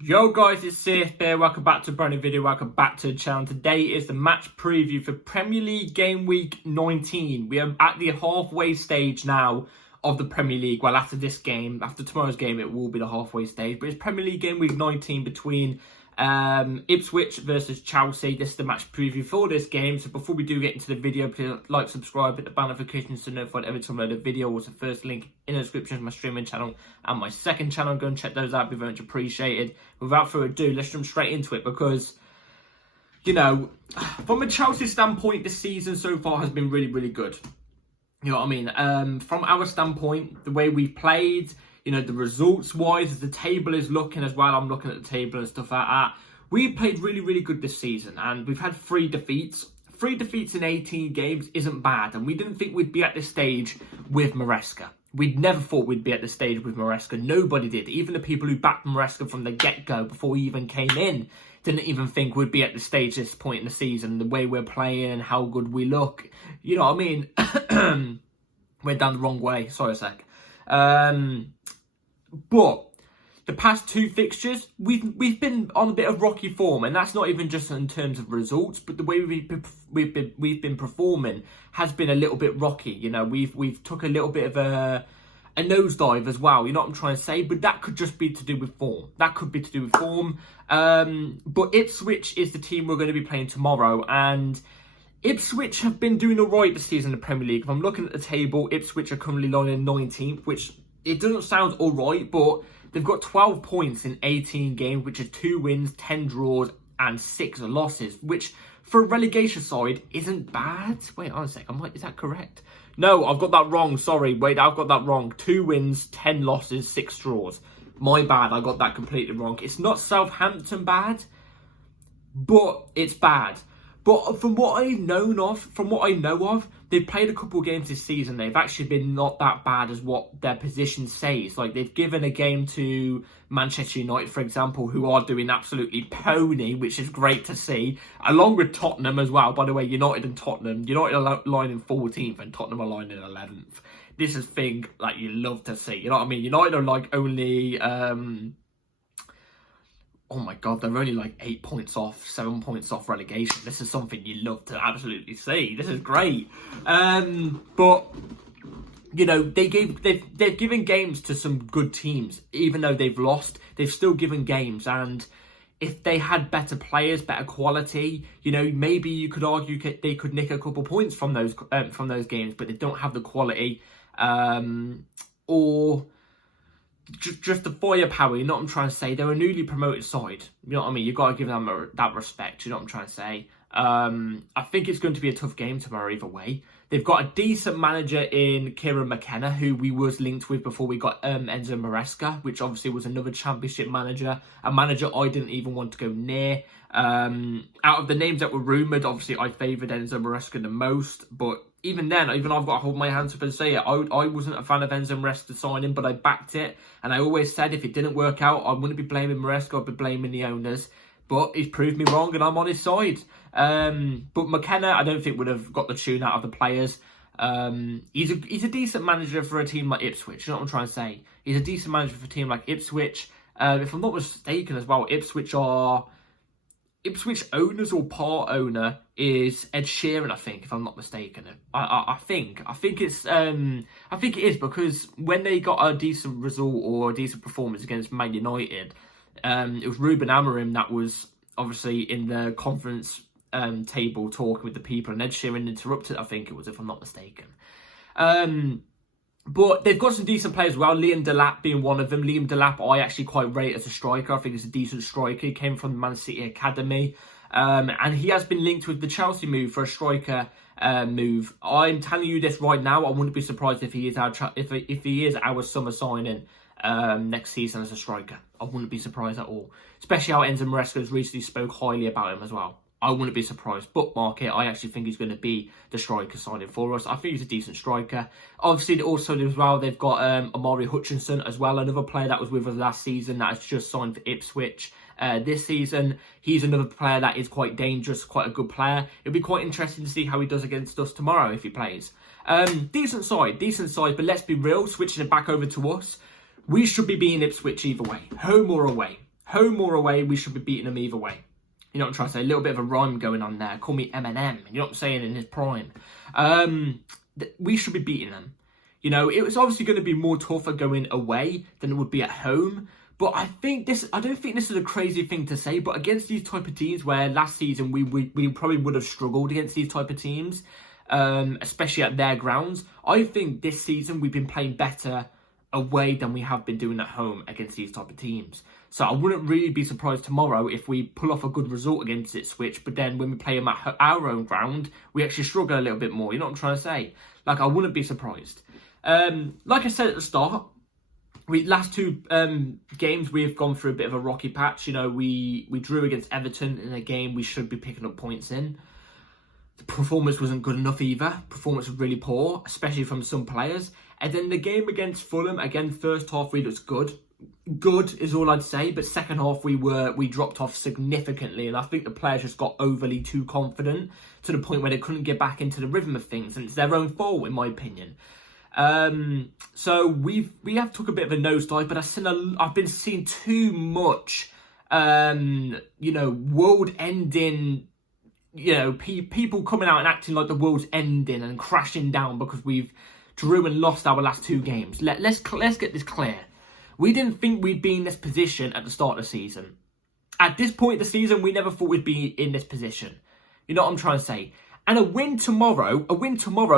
Yo guys, it's Sith here. Welcome back to a brand new video. Welcome back to the channel. Today is the match preview for Premier League Game Week 19. We are at the halfway stage now of the Premier League. Well, after this game, after tomorrow's game, it will be the halfway stage. But it's Premier League Game Week 19 between Ipswich versus Chelsea. This is the match preview for this game. So before we do get into the video, please like, subscribe, hit the bell notifications to notified every time I load a video. Also, first link in the description of my streaming channel and my second channel. Go and check those out. Be very much appreciated. Without further ado, let's jump straight into it because, you know, from a Chelsea standpoint, this season so far has been really, really good. You know what I mean? From our standpoint, the way we've played, you know, the results-wise, as the table is looking as well, I'm looking at the table and stuff like that. We've played really, really good this season, and we've had 3 defeats. 3 defeats in 18 games isn't bad, and we didn't think we'd be at this stage with Maresca. We'd never thought we'd be at this stage with Maresca. Nobody did. Even the people who backed Maresca from the get-go before he even came in didn't even think we'd be at this stage, this point in the season. The way we're playing and how good we look. You know what I mean? Went down the wrong way. Sorry a sec. But the past 2 fixtures, we've been on a bit of rocky form, and that's not even just in terms of results, but the way we've been performing has been a little bit rocky. You know, we've took a little bit of a nosedive as well. You know what I'm trying to say? But that could just be to do with form. That could be to do with form. But Ipswich is the team we're going to be playing tomorrow, and Ipswich have been doing all right this season in the Premier League. If I'm looking at the table, Ipswich are currently lying in 19th, which it doesn't sound all right, but they've got 12 points in 18 games, which are 2 wins, 10 draws, and 6 losses, which for a relegation side isn't bad. Wait on a sec, is that correct? No, I've got that wrong. Sorry, wait, I've got that wrong. 2 wins, 10 losses, 6 draws. My bad, I got that completely wrong. It's not Southampton bad, but it's bad. But from what I know of, they've played a couple of games this season. They've actually been not that bad as what their position says. Like, they've given a game to Manchester United, for example, who are doing absolutely pony, which is great to see, along with Tottenham as well. By the way, United and Tottenham. United are lying in 14th and Tottenham are lying in 11th. This is a thing like you love to see. You know what I mean? United are like only oh my God, they're only like 8 points off, 7 points off relegation. This is something you love to absolutely see. This is great. But you know, they've given games to some good teams. Even though they've lost, they've still given games. And if they had better players, better quality, you know, maybe you could argue they could nick a couple points from those games. But they don't have the quality, or just the firepower. You know what I'm trying to say? They're a newly promoted side. You know what I mean? You've got to give them that respect. You know what I'm trying to say? I think it's going to be a tough game tomorrow either way. They've got a decent manager in Kieran McKenna, who we was linked with before we got Enzo Maresca, which obviously was another championship manager, a manager I didn't even want to go near. Out of the names that were rumoured, obviously I favoured Enzo Maresca the most, but even then, I've got to hold my hands up and say it. I wasn't a fan of Enzo Maresca signing, but I backed it. And I always said if it didn't work out, I wouldn't be blaming Maresca, I'd be blaming the owners. But he's proved me wrong and I'm on his side. But McKenna, I don't think would have got the tune out of the players. He's a decent manager for a team like Ipswich. You know what I'm trying to say? He's a decent manager for a team like Ipswich. If I'm not mistaken as well, Ipswich owners or part owner is Ed Sheeran, I think, if I'm not mistaken. I think it is, because when they got a decent result or a decent performance against Man United, it was Ruben Amorim that was obviously in the conference table talking with the people, and Ed Sheeran interrupted, I think it was, if I'm not mistaken. But they've got some decent players as well, Liam Delap being one of them. Liam Delap I actually quite rate as a striker. I think he's a decent striker. He came from the Man City Academy. And he has been linked with the Chelsea move for a striker move. I'm telling you this right now, I wouldn't be surprised if he is our summer signing next season as a striker. I wouldn't be surprised at all. Especially how Enzo Maresca has recently spoke highly about him as well. I wouldn't be surprised. Bookmark it. I actually think he's going to be the striker signing for us. I think he's a decent striker. Obviously, also as well, they've got Amari Hutchinson as well, another player that was with us last season that has just signed for Ipswich this season. He's another player that is quite dangerous, quite a good player. It'll be quite interesting to see how he does against us tomorrow if he plays. Decent side, but let's be real, switching it back over to us. We should be beating Ipswich either way, home or away. home or away, we should be beating them either way. You know what I'm trying to say? A little bit of a rhyme going on there. Call me Eminem. You know what I'm saying? In his prime. We should be beating them. You know, it was obviously going to be more tougher going away than it would be at home. But I don't think this is a crazy thing to say, but against these type of teams where last season we probably would have struggled against these type of teams, especially at their grounds, I think this season we've been playing better away than we have been doing at home against these type of teams. So I wouldn't really be surprised tomorrow if we pull off a good result against Ipswich, but then when we play them at our own ground, we actually struggle a little bit more. You know what I'm trying to say? Like, I wouldn't be surprised. Like I said at the start, last two games we've gone through a bit of a rocky patch. You know, we drew against Everton in a game we should be picking up points in. The performance wasn't good enough either. Performance was really poor, especially from some players. And then the game against Fulham, again, first half we looked good. Good is all I'd say, but second half we dropped off significantly, and I think the players just got overly too confident to the point where they couldn't get back into the rhythm of things, and it's their own fault in my opinion. So we have took a bit of a nosedive, but I've been seeing too much, you know, world-ending, you know, people coming out and acting like the world's ending and crashing down because we've drew and lost our last two games. Let's get this clear. We didn't think we'd be in this position at the start of the season. At this point of the season, we never thought we'd be in this position. You know what I'm trying to say? And a win tomorrow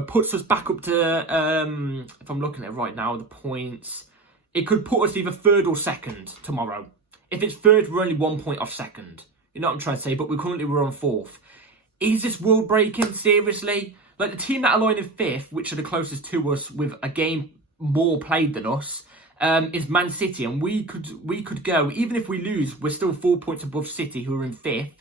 puts us back up to, if I'm looking at it right now, the points, it could put us either third or second tomorrow. If it's third, we're only 1 point off second. You know what I'm trying to say? But we're on fourth. Is this world breaking? Seriously? Like, the team that are lying in fifth, which are the closest to us with a game more played than us, is Man City. And we could go, even if we lose, we're still 4 points above City, who are in fifth.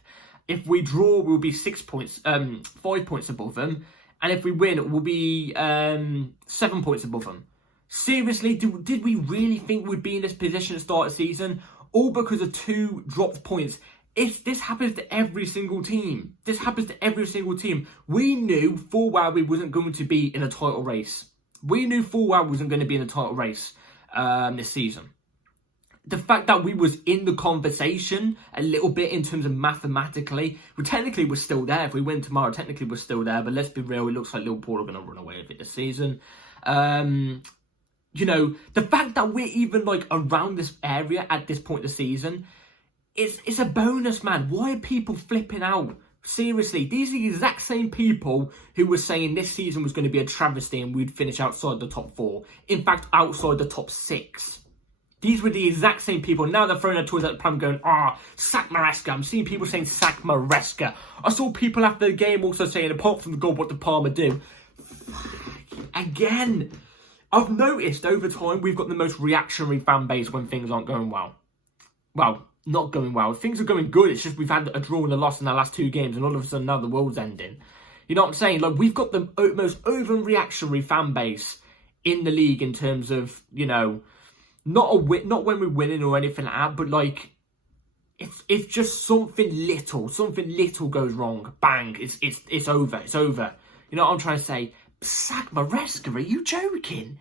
If we draw, we'll be 5 points above them. And if we win, we'll be 7 points above them. Seriously, did we really think we'd be in this position at the start of the season? All because of 2 dropped points. This happens to every single team. This happens to every single team. We knew full well we wasn't going to be in a title race. We knew full well we wasn't going to be in a title race this season. The fact that we was in the conversation a little bit in terms of mathematically, well, technically we're still there. If we win tomorrow, technically we're still there. But let's be real, it looks like Liverpool are going to run away with it this season. You know, the fact that we're even like around this area at this point of the season, it's a bonus, man. Why are people flipping out? Seriously, these are the exact same people who were saying this season was going to be a travesty and we'd finish outside the top 4. In fact, outside the top 6. These were the exact same people. Now they're throwing their toys at the pram going, sack Maresca. I'm seeing people saying sack Maresca. I saw people after the game also saying, apart from the goal, what did Palmer do? Again, I've noticed over time we've got the most reactionary fan base when things aren't going well. Well, not going well. Things are going good. It's just we've had a draw and a loss in our last 2 games, and all of a sudden now the world's ending. You know what I'm saying? Like, we've got the most overreactionary fan base in the league in terms of, you know, not when we're winning or anything like that, but like it's just something little goes wrong, bang, it's over. You know what I'm trying to say? Sack Maresca, are you joking?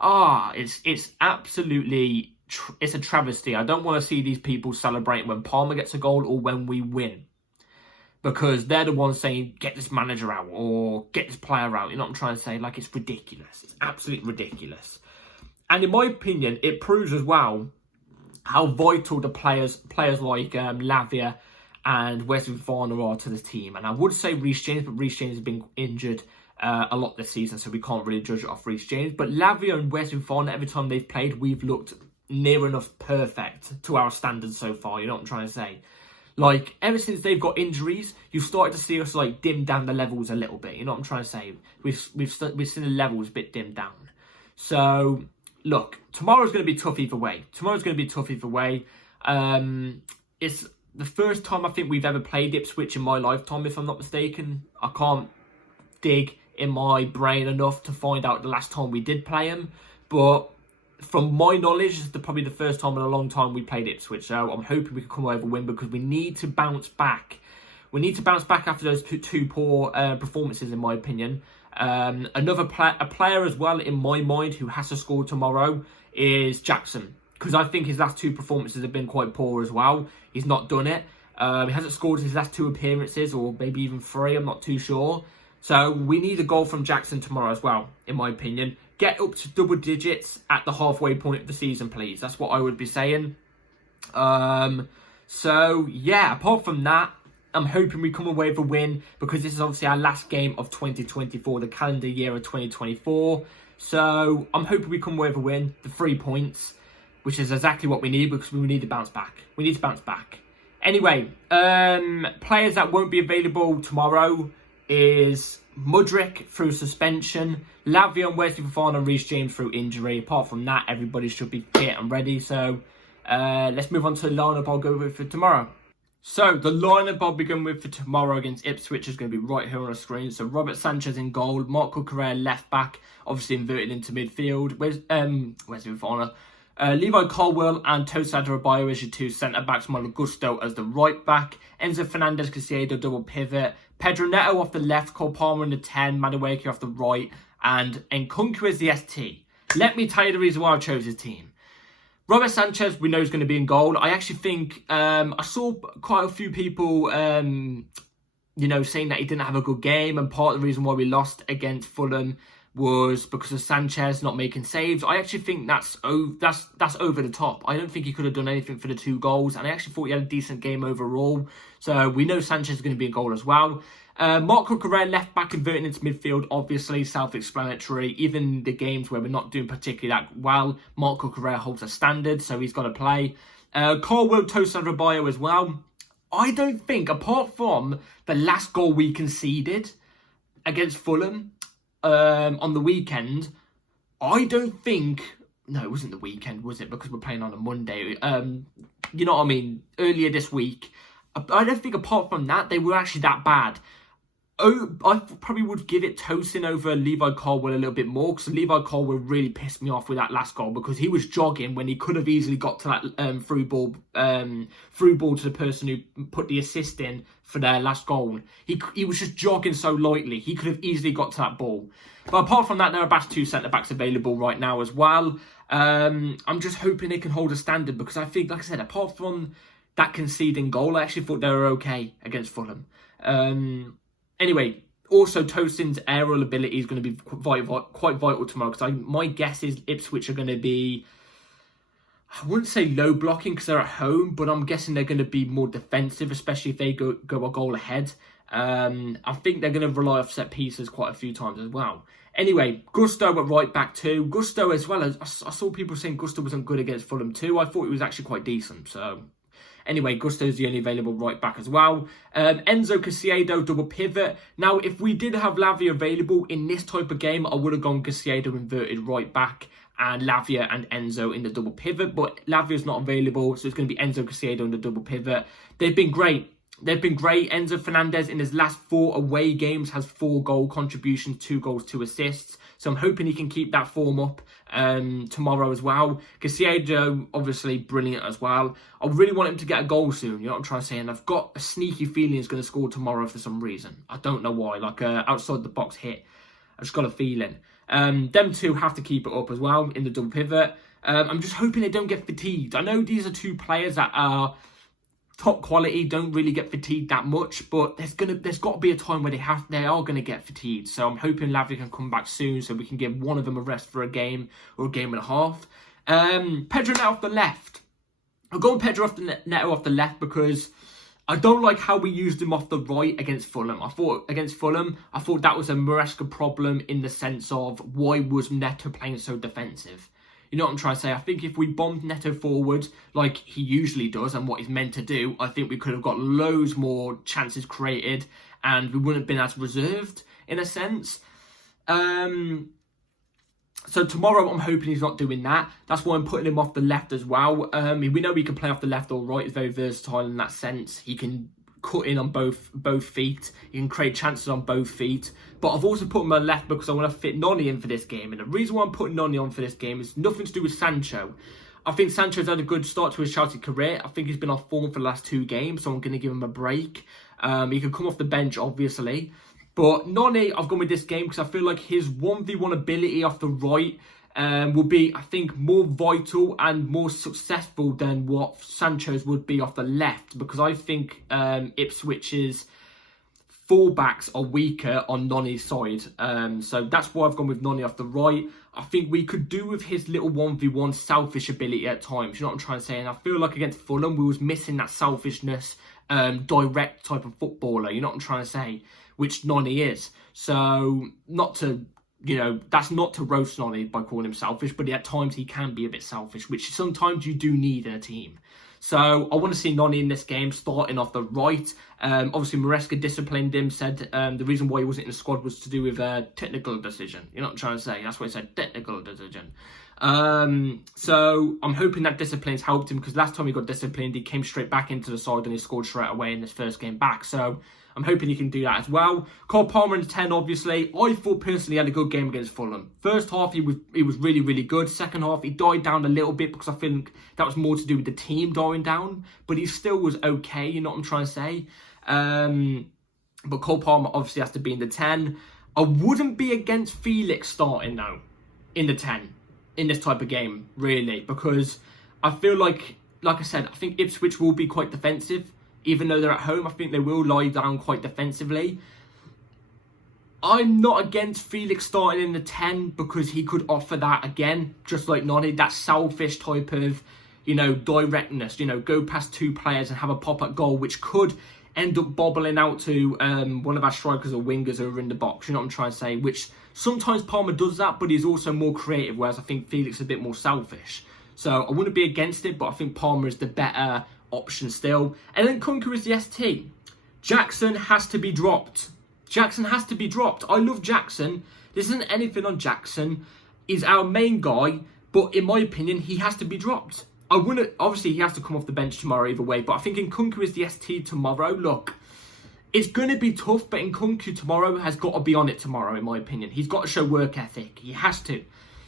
It's absolutely it's a travesty. I don't want to see these people celebrate when Palmer gets a goal or when we win, because they're the ones saying get this manager out or get this player out. You know what I'm trying to say? Like, it's ridiculous. It's absolutely ridiculous. And in my opinion, it proves as well how vital the players like Lavia and Wesley Fofana are to the team. And I would say Reece James, but Reece James has been injured a lot this season, so we can't really judge it off Reece James. But Lavia and Wesley Fofana, every time they've played, we've looked near enough perfect to our standards so far. You know what I'm trying to say? Like, ever since they've got injuries, you've started to see us like dim down the levels a little bit. You know what I'm trying to say? We've seen the levels a bit dimmed down. So look, tomorrow's going to be tough either way. It's the first time I think we've ever played Ipswich in my lifetime, if I'm not mistaken. I can't dig in my brain enough to find out the last time we did play them. But from my knowledge, it's probably the first time in a long time we played Ipswich. So I'm hoping we can come away with a win, because we need to bounce back. We need to bounce back after those two poor performances, in my opinion. A player as well, in my mind, who has to score tomorrow is Jackson. because I think his last 2 performances have been quite poor as well. He's not done it. He hasn't scored his last 2 appearances, or maybe even 3, I'm not too sure. So we need a goal from Jackson tomorrow as well, in my opinion. Get up to double digits at the halfway point of the season, please. That's what I would be saying. So, yeah, apart from that, I'm hoping we come away with a win, because this is obviously our last game of 2024, the calendar year of 2024. So I'm hoping we come away with a win, the 3 points, which is exactly what we need, because we need to bounce back. We need to bounce back. Anyway, players that won't be available tomorrow is Mudryk through suspension, Lavia and Wesley Fofana and Reece James through injury. Apart from that, everybody should be fit and ready. So let's move on to the lineup I'll go with for tomorrow. So the lineup I'll be going with for tomorrow against Ipswich is going to be right here on the screen. So Robert Sanchez in goal, Marco Correa left back, obviously inverted into midfield. Wesley Fofana. Levi Colwill and Tosin Adarabioyo as your 2 centre-backs, Malo Gusto as the right-back, Enzo Fernandez Caicedo double pivot, Pedro Neto off the left, Cole Palmer in the 10, Madueke off the right, and Nkunku as the ST. Let me tell you the reason why I chose his team. Robert Sanchez, we know is going to be in goal. I actually think, I saw quite a few people, saying that he didn't have a good game, and part of the reason why we lost against Fulham was because of Sanchez not making saves. I actually think that's over the top. I don't think he could have done anything for the 2 goals, and I actually thought he had a decent game overall. So we know Sanchez is going to be in goal as well. Marco Correa left back converting into midfield, obviously self-explanatory. Even the games where we're not doing particularly that well, Marco Correa holds a standard, so he's got to play. Colwill, Tosin Adarabioyo as well. I don't think, apart from the last goal we conceded against Fulham, on the weekend, I don't think... No, it wasn't the weekend, was it? Because we're playing on a Monday. You know what I mean? Earlier this week. I don't think apart from that, they were actually that bad. Oh, I probably would give it Tosin over Levi Colwill a little bit more, because Levi Colwill really pissed me off with that last goal, because he was jogging when he could have easily got to that through ball to the person who put the assist in for their last goal. He was just jogging so lightly. He could have easily got to that ball. But apart from that, there are best 2 centre-backs available right now as well. I'm just hoping they can hold a standard, because I think, like I said, apart from that conceding goal, I actually thought they were okay against Fulham. Anyway, also Tosin's aerial ability is going to be quite vital tomorrow, because my guess is Ipswich are going to be, I wouldn't say low blocking because they're at home, but I'm guessing they're going to be more defensive, especially if they go a goal ahead. I think they're going to rely off set pieces quite a few times as well. Anyway, Gusto at right back too. Gusto as well, as I saw people saying Gusto wasn't good against Fulham too. I thought he was actually quite decent, so... Anyway, Gusto's the only available right back as well. Enzo Caicedo, double pivot. Now, if we did have Lavia available in this type of game, I would have gone Caicedo inverted right back and Lavia and Enzo in the double pivot. But Lavia's not available, so it's going to be Enzo Caicedo in the double pivot. They've been great. Enzo Fernandez in his last 4 away games has 4 goal contributions, 2 goals, 2 assists. So I'm hoping he can keep that form up tomorrow as well. Caicedo, obviously brilliant as well. I really want him to get a goal soon, you know what I'm trying to say? And I've got a sneaky feeling he's going to score tomorrow for some reason. I don't know why, like outside the box hit. I've just got a feeling. Them 2 have to keep it up as well in the double pivot. I'm just hoping they don't get fatigued. I know these are 2 players that are top quality, don't really get fatigued that much, but there's got to be a time where they are going to get fatigued. So I'm hoping Lavia can come back soon, so we can give one of them a rest for a game or a game and a half. Pedro Neto off the left. I'm going Pedro Neto off the left because I don't like how we used him off the right against Fulham. I thought that was a Maresca problem, in the sense of, why was Neto playing so defensive? You know what I'm trying to say? I think if we bombed Neto forward like he usually does and what he's meant to do, I think we could have got loads more chances created and we wouldn't have been as reserved, in a sense. So tomorrow I'm hoping he's not doing that. That's why I'm putting him off the left as well. We know he can play off the left or right. He's very versatile in that sense. He can cut in on both feet. He can create chances on both feet. But I've also put him on the left because I want to fit Noni in for this game. And the reason why I'm putting Noni on for this game is nothing to do with Sancho. I think Sancho's had a good start to his Chelsea career. I think he's been off form for the last 2 games, so I'm going to give him a break. He can come off the bench, obviously. But Noni, I've gone with this game because I feel like his 1v1 ability off the right will be, I think, more vital and more successful than what Sancho's would be off the left, because I think Ipswich's fullbacks are weaker on Noni's side. So that's why I've gone with Noni off the right. I think we could do with his little 1v1 selfish ability at times, you know what I'm trying to say? And I feel like against Fulham, we was missing that selfishness, direct type of footballer, you know what I'm trying to say? Which Noni is. So, not to, that's not to roast Noni by calling him selfish, but at times he can be a bit selfish, which sometimes you do need in a team. So I want to see Noni in this game starting off the right. Obviously, Maresca disciplined him, said the reason why he wasn't in the squad was to do with a technical decision. You know what I'm trying to say? That's why he said technical decision. So I'm hoping that discipline's helped him, because last time he got disciplined, he came straight back into the side and he scored straight away in his first game back. So I'm hoping he can do that as well. Cole Palmer in the 10, obviously. I thought personally he had a good game against Fulham. First half, he was really, really good. Second half, he died down a little bit because I think that was more to do with the team dying down. But he still was okay, you know what I'm trying to say? But Cole Palmer obviously has to be in the 10. I wouldn't be against Felix starting now in the 10 in this type of game, really. Because I feel like I said, I think Ipswich will be quite defensive. Even though they're at home, I think they will lie down quite defensively. I'm not against Felix starting in the 10 because he could offer that again, just like Noni, that selfish type of, directness, go past two players and have a pop-up goal, which could end up bobbling out to one of our strikers or wingers who are in the box, you know what I'm trying to say? Which sometimes Palmer does that, but he's also more creative, whereas I think Felix is a bit more selfish. So I wouldn't be against it, but I think Palmer is the better option still. And then Kunku is the ST. Jackson has to be dropped. Jackson has to be dropped. I love Jackson. This isn't anything on Jackson. He's our main guy, but in my opinion, he has to be dropped. Obviously, he has to come off the bench tomorrow either way, but I think Kunku is the ST tomorrow. Look, it's going to be tough, but Kunku tomorrow has got to be on it tomorrow, in my opinion. He's got to show work ethic. He has to.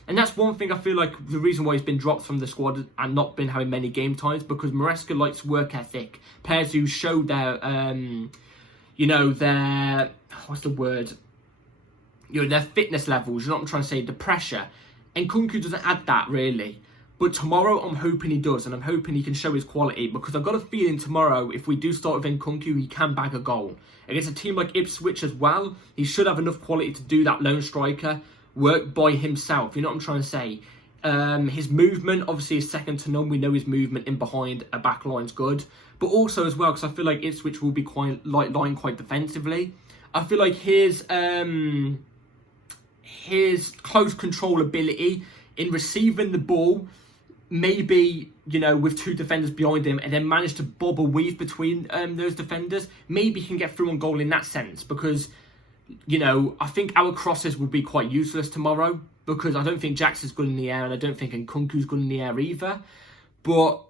And that's one thing I feel like the reason why he's been dropped from the squad and not been having many game times, because Maresca likes work ethic. Players who show their, their, what's the word? Their fitness levels, you know what I'm trying to say, the pressure. And Kunku doesn't add that, really. But tomorrow, I'm hoping he does, and I'm hoping he can show his quality, because I've got a feeling tomorrow, if we do start with Kunku, he can bag a goal. Against a team like Ipswich as well, he should have enough quality to do that lone striker work by himself, you know what I'm trying to say? His movement, obviously, is second to none. We know his movement in behind a back line's good. But also as well, because I feel like Ipswich will be lying quite defensively. I feel like his close control ability in receiving the ball, maybe, with two defenders behind him, and then manage to bob a weave between those defenders, maybe he can get through on goal in that sense, because I think our crosses will be quite useless tomorrow, because I don't think Jackson's good in the air and I don't think Nkunku's good in the air either. But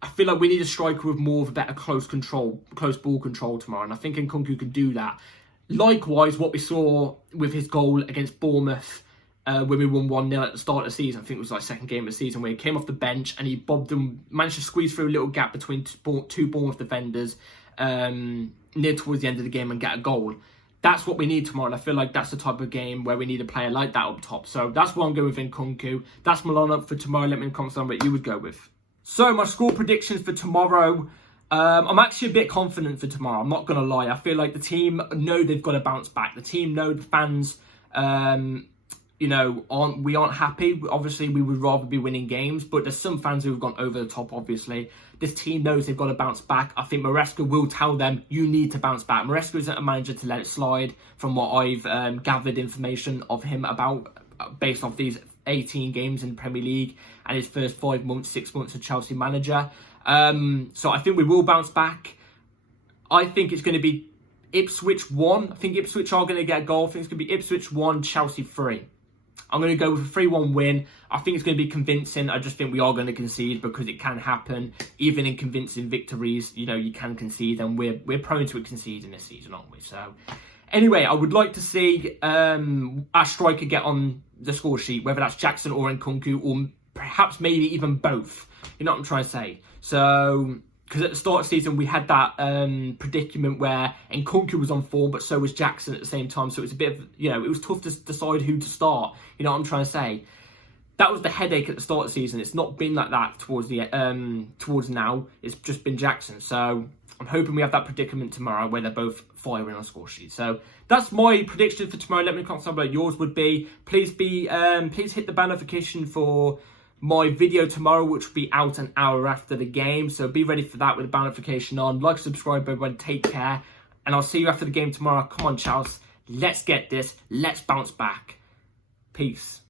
I feel like we need a striker with more of a better close ball control tomorrow, and I think Nkunku can do that. Likewise, what we saw with his goal against Bournemouth when we won 1-0 at the start of the season, I think it was like second game of the season, where he came off the bench and he bobbed them, managed to squeeze through a little gap between two Bournemouth defenders near towards the end of the game and get a goal. That's what we need tomorrow, and I feel like that's the type of game where we need a player like that up top. So that's what I'm going with Nkunku. That's my lineup for tomorrow. Let me in the comments down what you would go with. So my score predictions for tomorrow. I'm actually a bit confident for tomorrow. I'm not going to lie. I feel like the team know they've got to bounce back. The team know the fans, we aren't happy. Obviously, we would rather be winning games, but there's some fans who have gone over the top, obviously. This team knows they've got to bounce back. I think Maresca will tell them, you need to bounce back. Maresca isn't a manager to let it slide, from what I've gathered information of him about, based off these 18 games in the Premier League and his first 5 months, 6 months as Chelsea manager. So I think we will bounce back. I think it's going to be Ipswich 1. I think Ipswich are going to get a goal. I think it's going to be Ipswich 1, Chelsea 3. I'm going to go with a 3-1 win. I think it's going to be convincing. I just think we are going to concede, because it can happen. Even in convincing victories, you can concede, and we're prone to conceding this season, aren't we? So, anyway, I would like to see our striker get on the score sheet, whether that's Jackson or Nkunku, or perhaps maybe even both. You know what I'm trying to say? So, because at the start of the season, we had that predicament where Nkunku was on form, but so was Jackson at the same time. So it was a bit of, it was tough to decide who to start. You know what I'm trying to say? that was the headache at the start of the season. It's not been like that towards now. It's just been Jackson. So I'm hoping we have that predicament tomorrow where they're both firing on score sheet. So that's my prediction for tomorrow. Let me comment down below what yours would be. Please hit the bell notification for my video tomorrow, which will be out an hour after the game. So be ready for that with the bell notification on. Like, subscribe, everyone. Take care. And I'll see you after the game tomorrow. Come on, Charles. Let's get this. Let's bounce back. Peace.